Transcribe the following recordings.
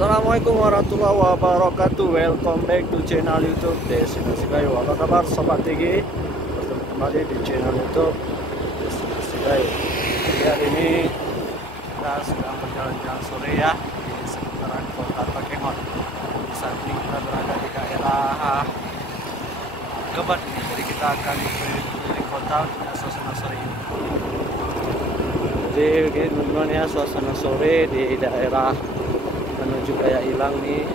Assalamualaikum warahmatullahi wabarakatuh. Welcome back to channel YouTube Destinasi Gayo. Apa kabar sobat TG? Bertemu kembali di channel YouTube Destinasi Gayo. Jadi hari ini kita sedang berjalan-jalan sore ya di seputaran kota Takengon. Di saat ini kita berada di daerah Kebon. Jadi kita akan keliling kota dengan suasana sore ini. Jadi begini teman-teman ya, suasana sore di daerah menuju Kayak Ilang nih.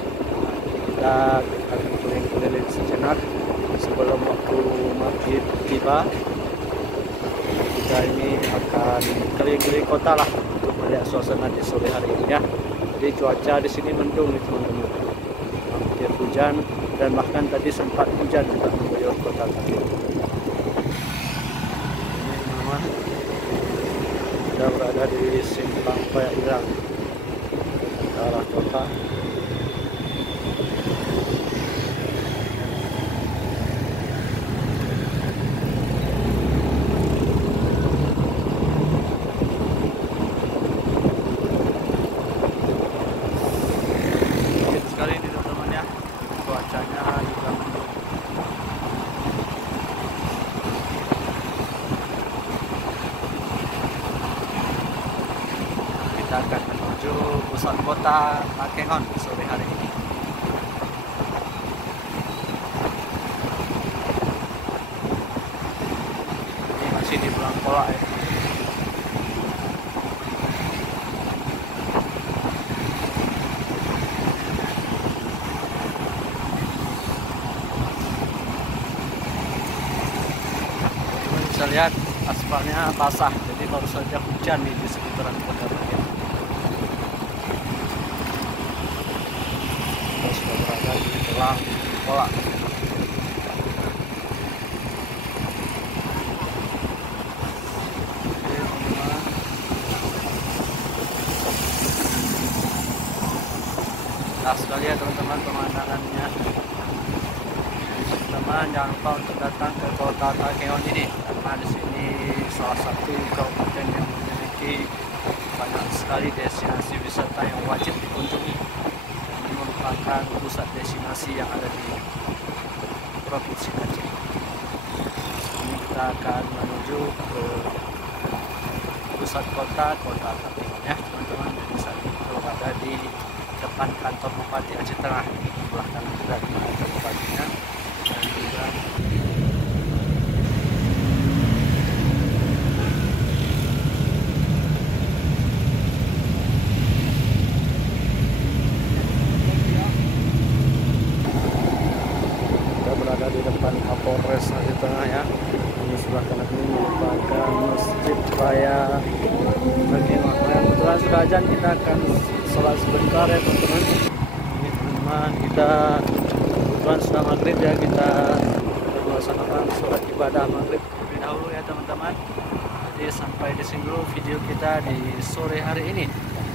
Kita akan keliling-keliling sejenak sebelum waktu maghrib tiba. Kita ini akan keliling-keliling kota lah untuk melihat suasana di sore hari ini ya. Jadi cuaca di sini mendung nih teman-teman, hampir hujan dan bahkan tadi sempat hujan juga mengguyur kota tadi. Ini teman-teman, kita berada di simpang Kayak Ilang ke arah kota. Begitu sekali ini teman-teman ya, cuacanya juga mendung. Kita akan menuju pusat kota Takengon sore hari ini. Ini masih di Pulang Pola ya. Teman bisa lihat aspalnya basah, jadi baru saja hujan nih di sekitaran kota Takengon. Sudah berada di Pulang Pola. Nah sekali ya teman-teman pemandangannya. Teman-teman jangan lupa untuk datang ke kota Takengon ini karena di sini salah satu kabupaten yang memiliki banyak sekali destinasi wisata yang wajib dikunjungi. Merupakan pusat destinasi yang ada di Provinsi Aceh. Ini kita akan menuju ke pusat kota Takengon ya teman-teman. Bisa berada di depan kantor Bupati Aceh Tengah, sebelah kanan kita di kantor bupatinya, dan juga berada di depan Kapolres Aceh Tengah ya. Ini sebelah kanan ini merupakan Masjid Raya Takengon. Kebetulan sudah azan, kita akan sholat sebentar ya teman-teman. Ini teman-teman, kita kebetulan sudah maghrib ya, kita melaksanakan sholat ibadah maghrib terlebih dahulu ya teman-teman. Jadi sampai di sini dulu video kita di sore hari ini.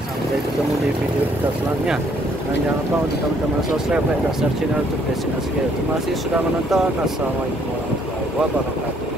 Sampai ketemu di video kita selanjutnya. Dan jangan lupa untuk teman-teman subscribe, like, dan share channel untuk Destinasi Gayo. Terima kasih sudah menonton. Assalamualaikum warahmatullahi wabarakatuh.